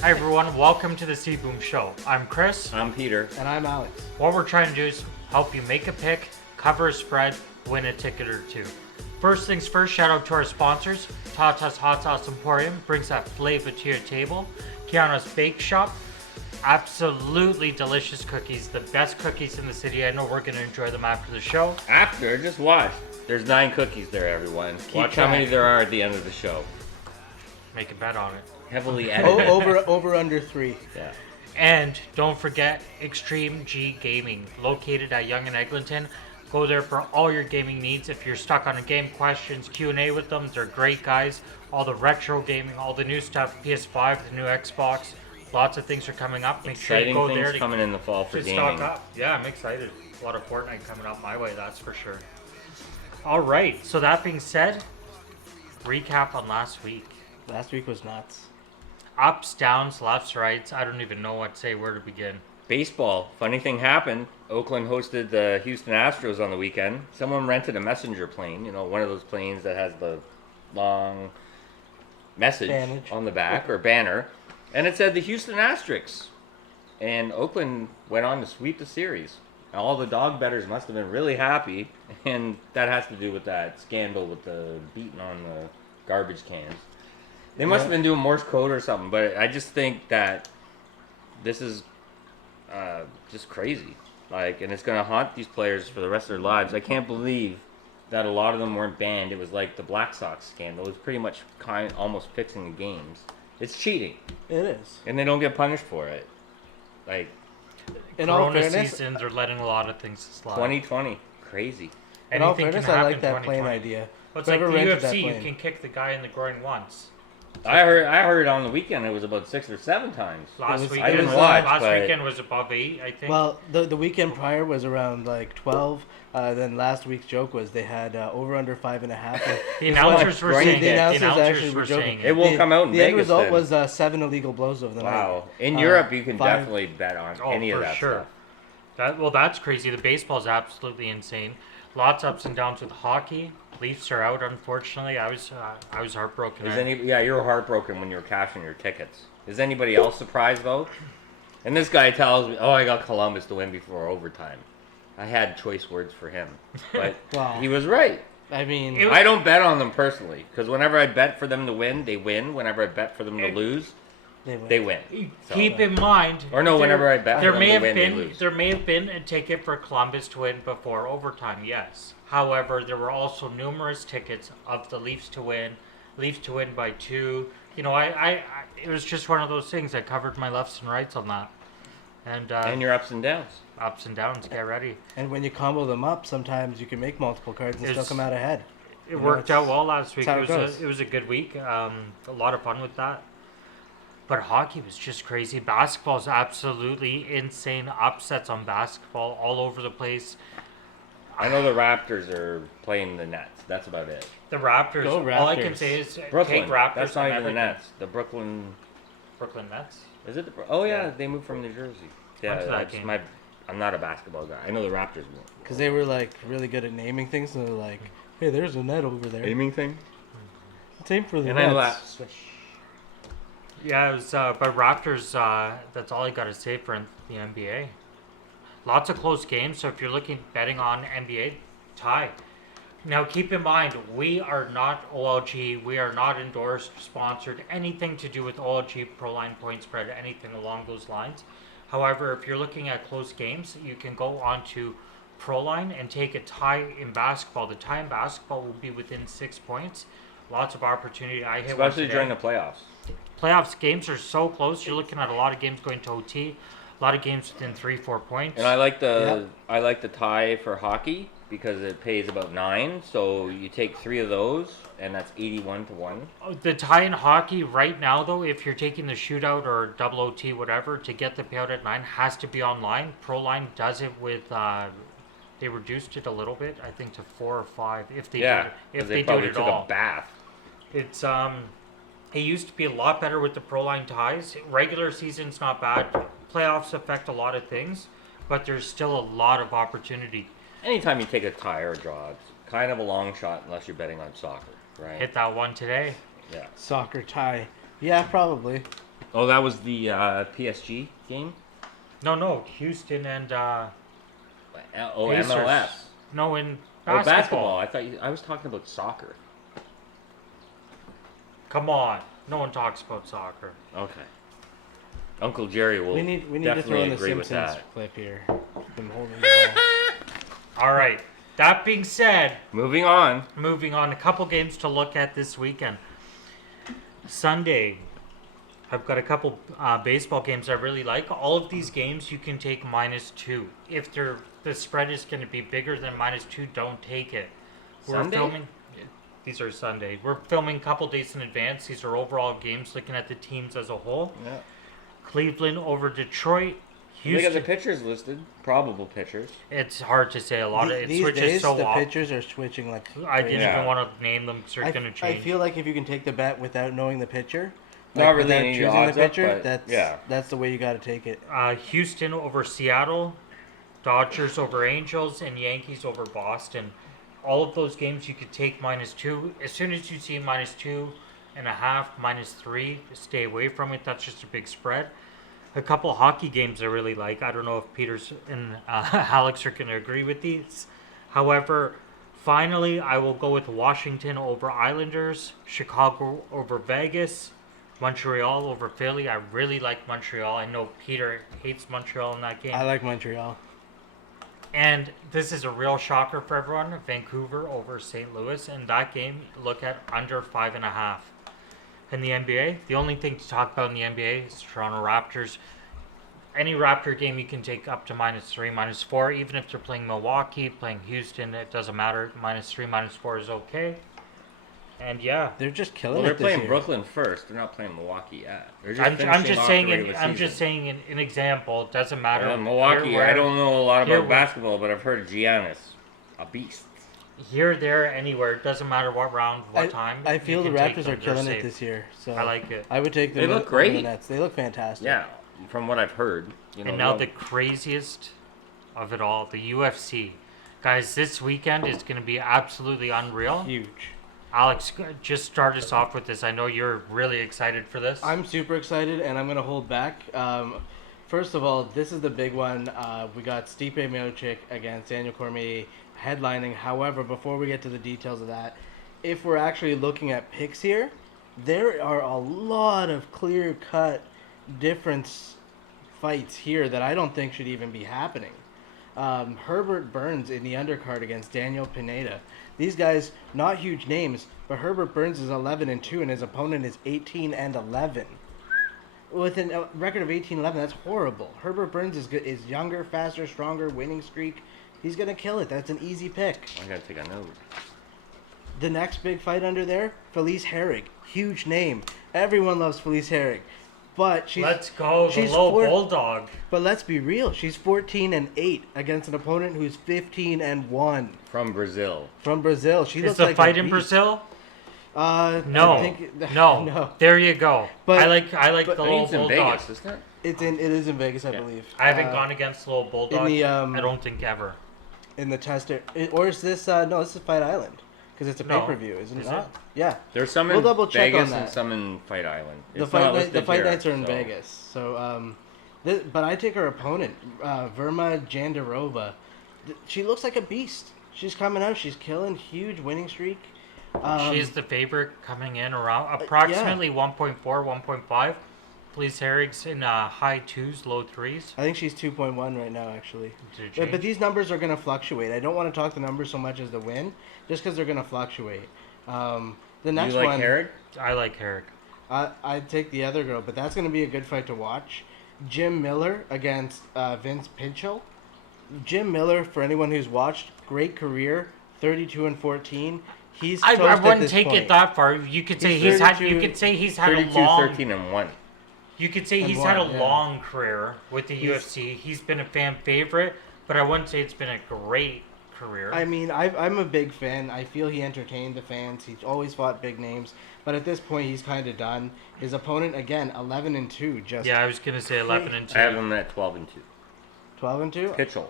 Hi everyone, welcome to the CBoom Show. I'm Chris. I'm Peter. And I'm Alex. What we're trying to do is help you make a pick, cover a spread, win a ticket or two. First things first, shout out to our sponsors. Tata's Hot Sauce Emporium brings that flavor to your table. Kianna's Bake Shop, absolutely delicious cookies, the best cookies in the city. I know we're going to enjoy them after the show. After, just watch. There's 9 cookies there, everyone. Watch how many there are at the end of the show. Make a bet on it. Heavily edited. over under 3. Yeah. And don't forget Extreme G Gaming, located at Yonge and Eglinton. Go there for all your gaming needs. If you're stuck on a game, questions, Q&A with them. They're great guys. All the retro gaming, all the new stuff, PS5, the new Xbox. Lots of things are coming up. Make sure you go there to coming in the fall for gaming. stock up. Yeah, I'm excited. A lot of Fortnite coming up my way, that's for sure. All right, so that being said, recap on last week. Last week was nuts. Ups, downs, lefts, rights. I don't even know what to say, where to begin. Baseball. Funny thing happened. Oakland hosted the Houston Astros on the weekend. Someone rented a messenger plane, one of those planes that has the long message on the back or banner. And it said the Houston Asterix. And Oakland went on to sweep the series. And all the dog bettors must have been really happy. And that has to do with that scandal with the beating on the garbage cans. They must have been doing Morse code or something. But I just think that this is just crazy. And it's going to haunt these players for the rest of their lives. I can't believe that a lot of them weren't banned. It was like the Black Sox scandal. It was pretty much almost fixing the games. It's cheating. It is. And they don't get punished for it. In all Corona fairness, season, they're letting a lot of things slide. 2020. Crazy. in all Anything fairness, can I happen like that plane 2020. idea. Well, it's like the Whoever rented that UFC, you plane. can kick the guy in the groin once. I heard on the weekend it was about 6 or 7 times. Last was- weekend, I didn't watch, last but- weekend was above 8, I think. Well, the weekend prior was around 12. Then last week's joke was they had over under 5.5. the announcers were Groin saying kick. it. announcers The announcers actually were were joking. saying It it. won't come out in the end Vegas result then. was 7 illegal blows of the night. Wow. In Europe, you can 5 definitely bet on Oh, any of for that sure. stuff. That's crazy. The baseball's absolutely insane. Lots of ups and downs with hockey. Leafs are out, unfortunately. I was heartbroken. You were heartbroken when you were cashing your tickets. Is anybody else surprised, though? And this guy tells me, I got Columbus to win before overtime. I had choice words for him. But Wow. he was right. I mean, It- I don't bet on them personally. Because whenever I bet for them to win, they win. Whenever I bet for them to lose, they win. So- Keep in mind. Or no, whenever I bet there for may them have to win, they been lose. there may have been a ticket for Columbus to win before overtime. Yes. However, there were also numerous tickets of the Leafs to win by 2. It was just one of those things. I covered my lefts and rights on that, And your ups and downs. ups and downs. Get ready. and when you combo them up, sometimes you can make multiple cards and still It's- come out ahead. It worked out well last week. that's how it goes. It was a good week. A lot of fun with that. But hockey was just crazy. Basketball's absolutely insane. Upsets on basketball all over the place. I know the Raptors are playing the Nets. That's about it. The Raptors. Go All I can Raptors. say is Brooklyn. take Raptors. That's not and even the everything. Nets. The Brooklyn. Brooklyn Nets. Is it the? Oh yeah, Yeah. they moved from New Jersey. Went Yeah, to that that's game. I'm not a basketball guy. I know the Raptors. Because they were really good at naming things. And they're like, hey, there's a net over there. Naming thing. Same for the And I know Nets. that. Yeah, it was. But Raptors. That's all I got to say for the NBA. Lots of close games. So if you're looking betting on NBA, tie. Now keep in mind, we are not OLG. We are not endorsed, sponsored, anything to do with OLG, Proline, Point Spread, anything along those lines. However, if you're looking at close games, you can go on to Proline and take a tie in basketball. The tie in basketball will be within 6 points. Lots of opportunity. I hit one Especially today. during the playoffs. Playoffs games are so close. You're looking at a lot of games going to OT, a lot of games within 3-4 points. And I like the tie for hockey because it pays about 9. So you take 3 of those, and that's 81 to 1. The tie in hockey right now, though, if you're taking the shootout or double OT, whatever, to get the payout at 9, has to be online. Proline does it with. They reduced it a little bit, I think, to 4 or 5. If they Yeah, did, 'cause if they they do probably it took all, a bath. it's It used to be a lot better with the Proline ties. Regular season's not bad. Playoffs affect a lot of things, but there's still a lot of opportunity. Anytime you take a tie or a draw, it's kind of a long shot unless you're betting on soccer, right? Hit that one today. Yeah. Soccer tie. Yeah, probably. Oh, that was the PSG game? No, Houston and Oh, Pacers. MLS. No, in Oh, basketball. basketball. I was talking about soccer. Come on, no one talks about soccer. Okay. Uncle Jerry will We need to definitely throw in the agree with Simpsons that. clip here. Them holding the ball. All right. That being said, Moving on. moving on, a couple games to look at this weekend. Sunday, I've got a couple baseball games I really like. All of these games you can take -2. If the spread is going to be bigger than -2, don't take it. Sunday? These are Sunday. We're filming a couple days in advance. These are overall games looking at the teams as a whole. Yeah. Cleveland over Detroit. Look at Houston. the pitchers listed. Probable pitchers. It's hard to say. A lot of it These switches days, so the often. pitchers are switching like. I didn't Yeah. even want to name them because they're going to I change. feel like if you can take the bet without knowing the pitcher, Not really without any choosing odds the up, pitcher, but yeah. that's the way you got to take it. Houston over Seattle, Dodgers over Angels, and Yankees over Boston. All of those games you could take -2. As soon as you see -2.5, -3, stay away from it. That's just a big spread. A couple hockey games I really like. I don't know if Peters and Alex are going to agree with these. However, finally, I will go with Washington over Islanders, Chicago over Vegas, Montreal over Philly. I really like Montreal. I know Peter hates Montreal in that game. I like Montreal. And this is a real shocker for everyone. Vancouver over St. Louis. In that game, look at under 5.5. In the NBA, the only thing to talk about in the NBA is Toronto Raptors. Any Raptor game you can take up to -3, -4. Even if they're playing Milwaukee, playing Houston, it doesn't matter. -3, -4 is okay. And yeah, They're just killing Well, they're it this playing year. Brooklyn first. They're not playing Milwaukee yet. They're just I'm finishing just off saying. the regular I'm just season. saying an example. It doesn't matter. Well, Milwaukee, Here, I don't know a lot here, about where- basketball, but I've heard Giannis, a beast. Here, there, anywhere. It doesn't matter what round, what time. I you feel the can take Raptors them. are They're killing it safe. this year. So I like it. I would take them. They look over great. the Nets. They look fantastic. Yeah, from what I've heard. You know, And now love- the craziest of it all, the UFC. Guys, this weekend is going to be absolutely unreal. Huge. Alex, just start us off with this. I know you're really excited for this. I'm super excited, and I'm gonna hold back. First of all, this is the big one. We got Stipe Miocic against Daniel Cormier headlining. However, before we get to the details of that, if we're actually looking at picks here, there are a lot of clear-cut difference fights here that I don't think should even be happening. Herbert Burns in the undercard against Daniel Pineda. These guys, not huge names, but Herbert Burns is 11-2 and his opponent is 18-11. With a record of 18-11, that's horrible. Herbert Burns is good, is younger, faster, stronger, winning streak. He's gonna kill it. That's an easy pick. I gotta take a note. The next big fight under there, Felice Herrig, huge name. Everyone loves Felice Herrig, but Let's go, the she's low four- bulldog. But let's be real. She's 14-8 against an opponent who's 15-1 From Brazil. from Brazil. She Is looks the like fight a in beast. Brazil? No. No. No. There you go. But- I like but- the I low think it's in bulldog. Vegas, isn't it? It is in Vegas, I Yeah. believe. I haven't gone against the low bulldog. the, I don't think ever. in the tester. Or is this no? This is Fight Island because it's a No. pay-per-view, isn't it? Is not? it? Yeah. There's some We'll in double check on Vegas and that. some in Fight Island. The It's fight not night, listed the fight here, nights are in so- Vegas. So but I take her opponent, Verma Jandarova. She looks like a beast. She's coming out. She's killing. Huge winning streak. She's the favorite coming in around approximately 1.4, 1.5. Felice Herrig's in high 2s, low 3s. I think she's 2.1 right now, actually. Did it But change? these numbers are going to fluctuate. I don't want to talk the numbers so much as the win, just because they're going to fluctuate. The next You like one, Herrig? I like Herrig. I'd take the other girl, but that's going to be a good fight to watch. Jim Miller against Vince Pinchel. Jim Miller, for anyone who's watched, great career, 32-14. He's I toast at wouldn't this take point. it that far. You could say He's he's had. 32 You could say he's had a 32, long. 13, and 1. You could say and he's had a one, yeah. long career with the UFC. He's been a fan favorite, but I wouldn't say it's been a great career. I mean, I'm a big fan. I feel he entertained the fans. He's always fought big names, but at this point, he's kind of done. His opponent, again, 11-2. Just yeah, I was gonna say 11-2. I have him at 12-2. 12-2. Pitchell.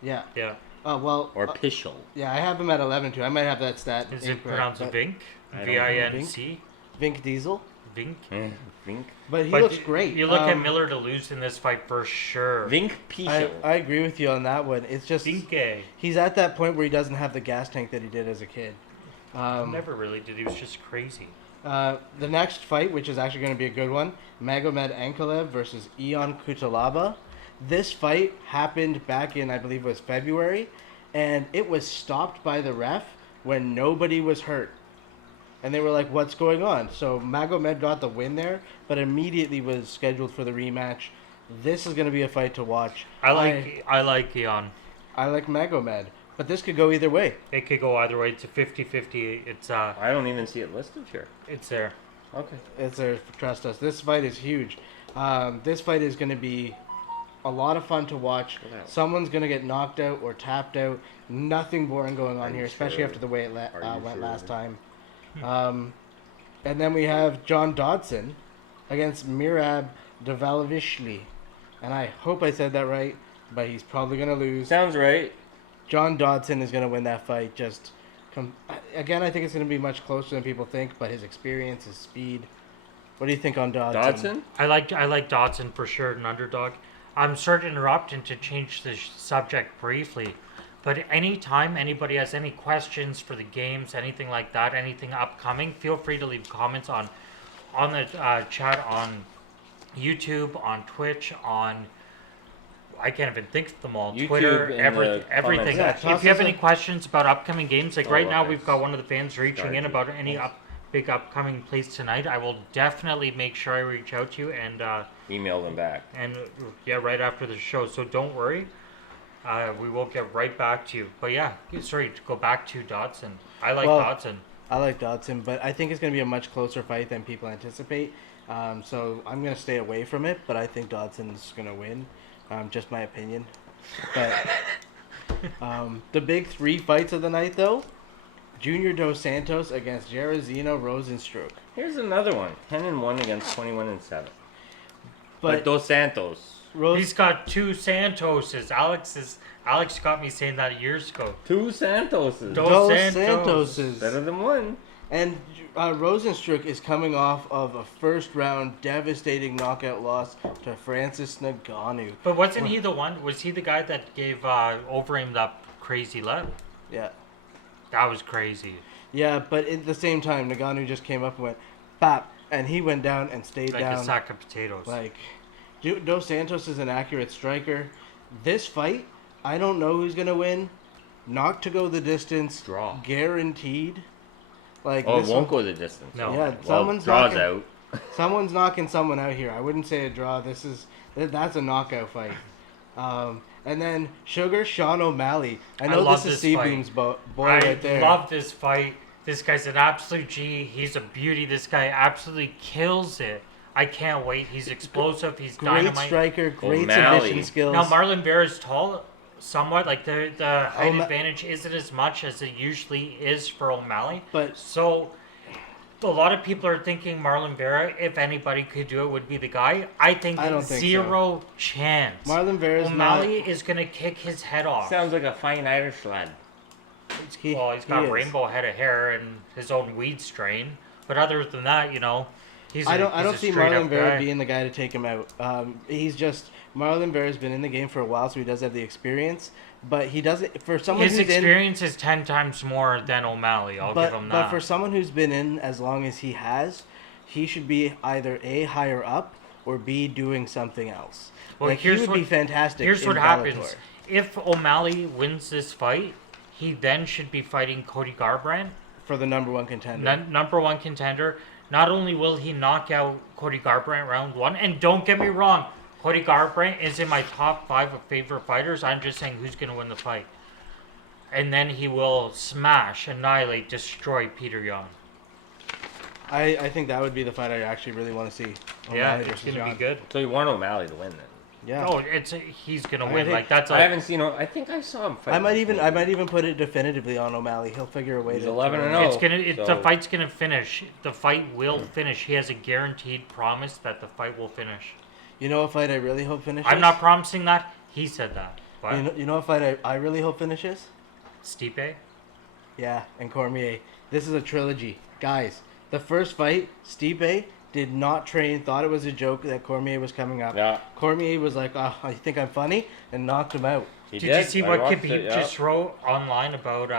Yeah. Yeah. Well. Or Pischel. Yeah, I have him at 11-2. I might have that stat. Is it incorrect, pronounced but Vink? I don't know. V-I-N-C? Vink Diesel. Vink. Vink. But he But looks great. You look at Miller to lose in this fight for sure. Vink Pichel. I agree with you on that one. It's just Vinke. he's at that point where he doesn't have the gas tank that he did as a kid. Never really did. He was just crazy. The next fight, which is actually going to be a good one, Magomed Ankalaev versus Ion Kutalaba. This fight happened back in, I believe it was February, and it was stopped by the ref when nobody was hurt. And they were like, what's going on? So Magomed got the win there, but immediately was scheduled for the rematch. This is going to be a fight to watch. I like Ion. I like Magomed, but this could go either way. It could go either way. It's a 50-50. It's I don't even see it listed here. it's there. Okay. It's there, trust us. This fight is huge. This fight is going to be a lot of fun to watch. Wow. Someone's going to get knocked out or tapped out. Nothing boring going on Are here, you especially sure? after the way it Are you went sure? last time. And then we have John Dodson against Mirab Devalovishli. And I hope I said that right, but he's probably going to lose. Sounds right. John Dodson is going to win that fight. Again, I think it's going to be much closer than people think, but his experience, his speed. What do you think on Dodson? Dodson? I like Dodson for sure, an underdog. I'm sorry to interrupt and to change the subject briefly, but anytime anybody has any questions for the games, anything like that, anything upcoming, feel free to leave comments on the chat on YouTube, on Twitch, on I can't even think of them all. YouTube Twitter, in the everything. comment Yeah, section. If you have any questions about upcoming games, like right now okay. we've got one of the fans reaching in Sorry. about any big upcoming plays tonight. I will definitely make sure I reach out to you and Email them back. yeah, right after the show. So don't worry, we will get right back to you. But yeah, sorry to go back to Dodson. I like Dodson. I like Dodson, but I think it's going to be a much closer fight than people anticipate. So I'm going to stay away from it, but I think Dodson's going to win. Just my opinion. But the big three fights of the night, though, Junior Dos Santos against Jairzinho Rozenstruik. Here's another one. 10-1 against 21-7. But Dos Santos. He's got two Santoses. Alex got me saying that years ago. Two Santoses. Dos Dos Santos. Santoses. Better than one. And Rozenstruik is coming off of a first-round devastating knockout loss to Francis Ngannou. But wasn't he the one? Was he the guy that gave Overeem that crazy left? Yeah. That was crazy. Yeah, but at the same time, Ngannou just came up and went, bap, and he went down and stayed Like down. a sack of potatoes. Like, Dos Santos is an accurate striker. This fight, I don't know who's gonna win. Not to go the distance. Draw. Guaranteed. Like Oh, it this won't one, go the distance. No. Yeah, Well, someone's draws knocking, out. someone's knocking someone out here. I wouldn't say a draw. That's a knockout fight. And then Sugar Sean O'Malley. I know love this is this fight. CBoom's boy I right there. love this fight. This guy's an absolute G. He's a beauty. This guy absolutely kills it. I can't wait. He's explosive. He's Great dynamite. striker, great O'Malley. submission skills. Now Marlon Vera is tall, somewhat. Like the height O'Ma- advantage isn't as much as it usually is for O'Malley. But- so a lot of people are thinking Marlon Vera, if anybody could do it, would be the guy. I don't think zero chance. Marlon Vera's O'Malley is gonna kick his head off. Sounds like a fine Irish lad. He He's got is. rainbow head of hair and his own weed strain. But other than that, he's I don't he's a see straight Marlon up Vera guy. being the guy to take him out. Marlon Vera's been in the game for a while, so he does have the experience. But he doesn't for someone His who's experience is 10 times more than O'Malley. I'll give him but that. for someone who's been in as long as he has, he should be either A, higher up, or B, doing something else. Well, Like, he would be fantastic. Here's in what Bellator. happens. If O'Malley wins this fight, he then should be fighting Cody Garbrandt, for the number one contender. number one contender. Not only will he knock out Cody Garbrandt round one, and don't get me wrong, Cody Garbrandt is in my top 5 of favorite fighters. I'm just saying who's going to win the fight. And then he will smash, annihilate, destroy Peter Yan. I think that would be the fight I actually really want to see. Yeah, O'Malley it's versus going to be Jan. good. So you want O'Malley to win then? Yeah. Oh, he's going to win. think- Like that's I like haven't seen. I think I saw him fight. I might even put it definitively on O'Malley. He'll figure a way He's to 11-0. the So- fight's gonna finish. The fight will finish. He has a guaranteed promise that the fight will finish. You know what fight I really hope finishes? I'm not promising that. He said that. What? You know what fight I really hope finishes? Stipe? Yeah, and Cormier. This is a trilogy. Guys, the first fight, Stipe did not train, thought it was a joke that Cormier was coming up. Yeah. Cormier was like, oh, I think I'm funny, and knocked him out. He Did you see I what watched Khabib it, yeah. just wrote online about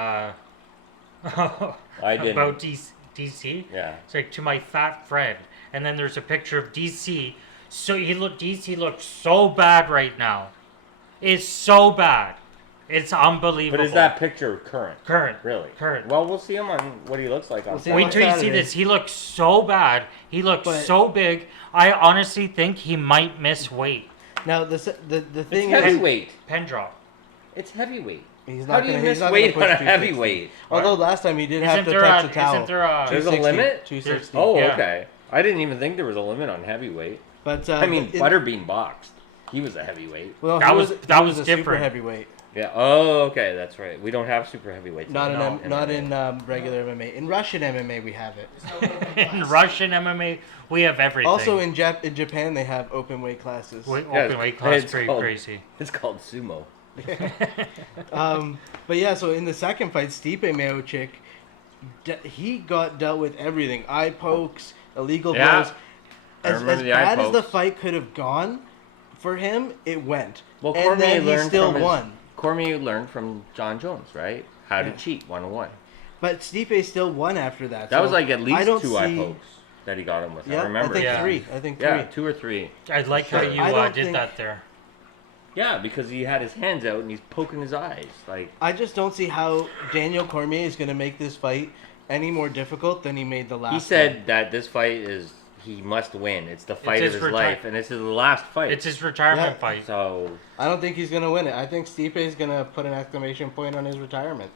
I didn't. about DC? Yeah. It's like, to my fat friend, and then there's a picture of DC. So DC looks so bad right now. It's so bad. It's unbelievable. But is that picture current? current? Really? Current. Well, we'll see him on what he looks like on We'll see Saturday. Wait till you see Saturday. this. He looks so bad. He looks But- so big. I honestly think he might miss weight. Now the It's thing is, heavyweight. Pen drop. It's heavyweight. he's How not do you gonna, miss he's not weight gonna on a push 260. heavyweight? Although last time he did have Isn't to there touch a, the towel. isn't there a, There's a 260, limit? 260. Oh, Yeah. okay. I didn't even think there was a limit on heavyweight. But I mean, in- Butterbean boxed. He was a heavyweight. Well, That he was- he that was a super different. heavyweight. Yeah. Oh, okay. That's right. We don't have super heavyweights. Not in No, not MMA. in regular MMA. In Russian MMA, we have it. in Russian MMA, we have everything. Also in Japan, they have open weight classes. Open weight class, it's pretty called- crazy. It's called sumo. But yeah, so in the second fight, Stipe Miocic, he got dealt with everything: eye pokes, illegal Yeah. blows. I As remember the eye bad as the pokes. fight could have gone for him, it went. Well, and Cormier then he learned still from his- won. Cormier learned from John Jones, right? How to Yeah. cheat 101. But Stipe still won after that. That so was like at I least don't 2 eye see- pokes that he got him with. Yeah, I remember. think Yeah. three. I think Yeah, three. 2 or 3. I like how Sure. you I don't did think- that there. Yeah, because he had his hands out and he's poking his eyes. Like, I just don't see how Daniel Cormier is going to make this fight any more difficult than he made the last. he said that this fight is, he must win. It's the fight of his his life, and it's his last fight. It's his retirement Yeah. fight. So, one. I don't think he's going to win it. I think Stipe is going to put an exclamation point on his retirement.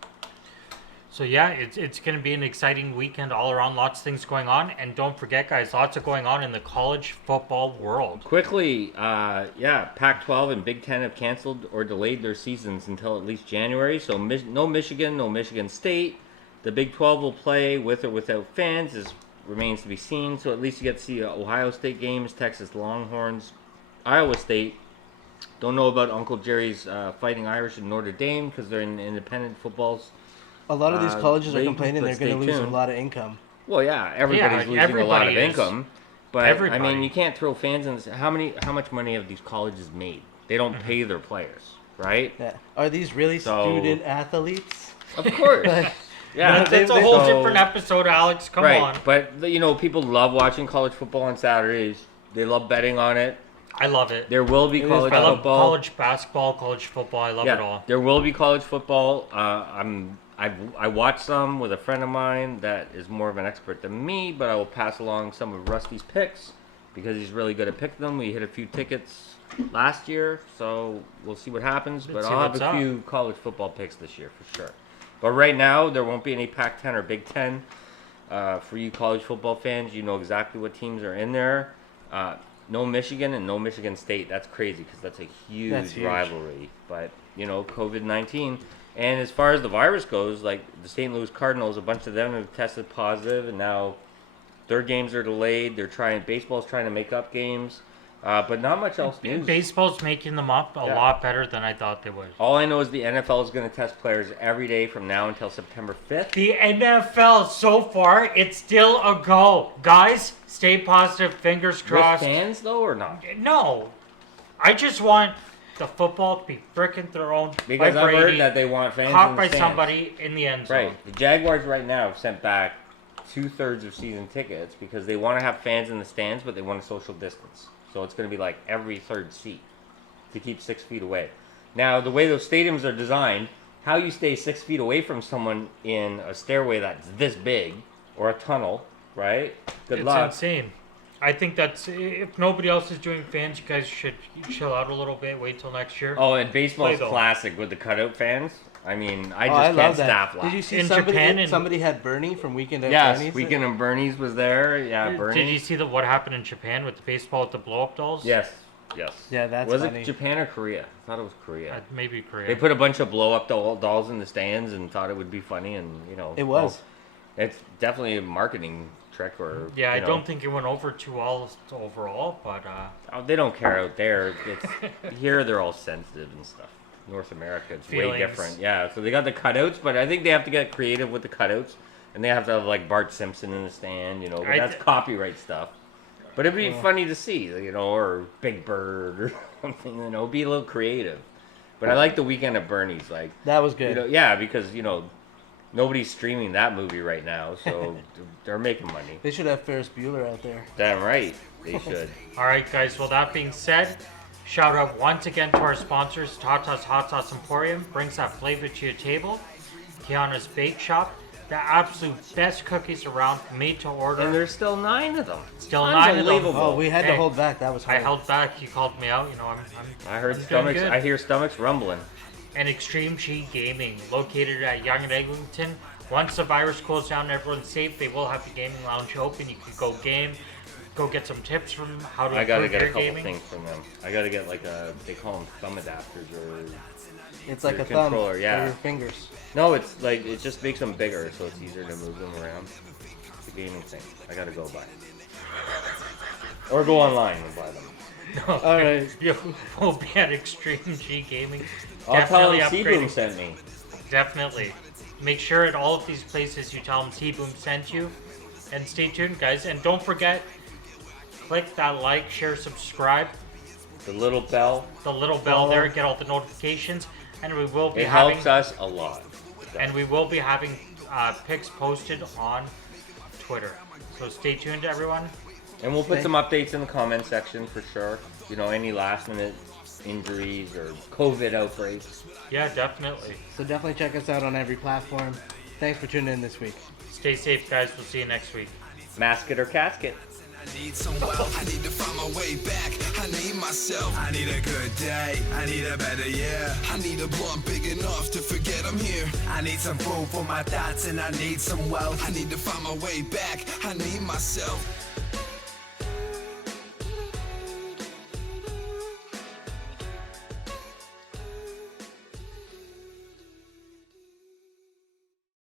So yeah, it's going to be an exciting weekend all around. Lots of things going on, and don't forget, guys, lots of going on in the college football world. quickly, Pac-12 and Big Ten have canceled or delayed their seasons until at least January. So no Michigan, no Michigan State. The Big 12 will play with or without fans. Is remains to be seen. So at least you get to see Ohio State games, Texas Longhorns, Iowa State. Don't know about Uncle Jerry's Fighting Irish and Notre Dame because they're in independent footballs. A lot of these colleges are league, complaining but they're going to stay lose a tuned. lot of income. Well, yeah, everybody's losing a lot everybody of is. income. But I Everybody. mean, you can't throw fans in. How much money have these colleges made? They don't pay their players, right? Yeah. Are these really So- student athletes? Of course. Yeah, That's a whole so- different episode, Alex. Come right. on. But people love watching college football on Saturdays. They love betting on it. I love it. There will be It is college I love football. college basketball, college football. I love it all. There will be college football. I watched some with a friend of mine that is more of an expert than me, but I will pass along some of Rusty's picks because he's really good at picking them. We hit a few tickets last year, so we'll see what happens. But Let's see I'll have what's a up. few college football picks this year for sure. But right now, there won't be any Pac-10 or Big Ten. For you college football fans, you know exactly what teams are in there. No Michigan and no Michigan State. That's crazy because that's a That's huge. rivalry. But, COVID-19. And as far as the virus goes, like the St. Louis Cardinals, a bunch of them have tested positive, and now their games are delayed. Baseball's trying to make up games, but not much else news. Baseball's making them up a Yeah. lot better than I thought they would. All I know is the NFL is going to test players every day from now until September 5th. The NFL, so far, it's still a go. Guys, stay positive. Fingers With crossed. fans, though, or not? No. I just want the football to be frickin' thrown Because by I've Brady, heard that they want fans in caught the by stands. somebody in the end zone. Right. The Jaguars right now have sent back 2/3 of season tickets because they want to have fans in the stands, but they want to social distance. So it's going to be like every third seat to keep 6 feet away. Now, the way those stadiums are designed, how you stay 6 feet away from someone in a stairway that's this big or a tunnel, right? Good It's luck. insane. I think that's, if nobody else is doing fans, you guys should chill out a little bit, wait till next year. Oh, and baseball's Play though. classic with the cutout fans. I mean, I just I can't love staff that. laugh. Did you see In somebody? Japan and- Somebody had Bernie from Weekend at Yes, Bernie's? Weekend and Bernie's was there. Yeah, Bernie. Did you see what happened in Japan with the baseball with the blow-up dolls? Yes. Yes. Yeah, that's Was funny. it Japan or Korea? I thought it was Korea. Maybe Korea. They put a bunch of blow-up dolls in the stands and thought it would be funny, and It was. it's definitely a marketing trick, or Yeah, I don't think it went over too well overall, but they don't care out there. It's here they're all sensitive and stuff. North America, it's way Feelings. different. Yeah, so they got the cutouts, but I think they have to get creative with the cutouts, and they have to have like Bart Simpson in the stand, but I that's th- copyright stuff. But it'd be funny to see, or Big Bird or something, be a little creative. But I like the Weekend at Bernie's, like That was good. yeah, because nobody's streaming that movie right now, so they're making money. They should have Ferris Bueller out there. Damn right, they should. All right, guys. Well, that being said, shout out once again to our sponsors. Tata's Hot Sauce Emporium brings that flavor to your table. Kianna's Bake Shop, the absolute best cookies around, made to order. And there's still 9 of them. Still 9 of them. Unbelievable. Oh, we had to Hey, hold back. That was I hard. held back. You called me out. I heard I'm doing stomachs. good. I hear stomachs rumbling. And Extreme G Gaming, located at Yonge and Eglinton. Once the virus cools down and everyone's safe, they will have the gaming lounge open. You can go game, go get some tips from how to I gotta improve get a your couple gaming. things from them. I gotta get they call them thumb adapters or. It's like Your a thumb controller, for yeah. your fingers. No, it's like it just makes them bigger, so it's easier to move them around. The gaming thing. I gotta go buy it. Or go online and buy them. No, All right. you will be at Extreme G Gaming. I'll tell them Definitely CBoom upgrading. sent me. Definitely. Make sure at all of these places you tell them CBoom sent you. And stay tuned, guys. And don't forget, click that like, share, subscribe, The little bell. the little bell there, get all the notifications. And we will be It having helps us a lot. and we will be having pics posted on Twitter. So stay tuned, everyone. And we'll put some updates in the comment section for sure. Any last minute injuries or COVID outbreaks. Yeah, definitely. So definitely check us out on every platform. Thanks for tuning in this week. Stay safe, guys. We'll see you next week. Mask it or casket. I need some wealth, I need to find my way back. I need myself, I need a good day, I need a better year. I need a blunt big enough to forget I'm here. I need some food for my thoughts and I need some wealth. I need to find my way back, I need myself.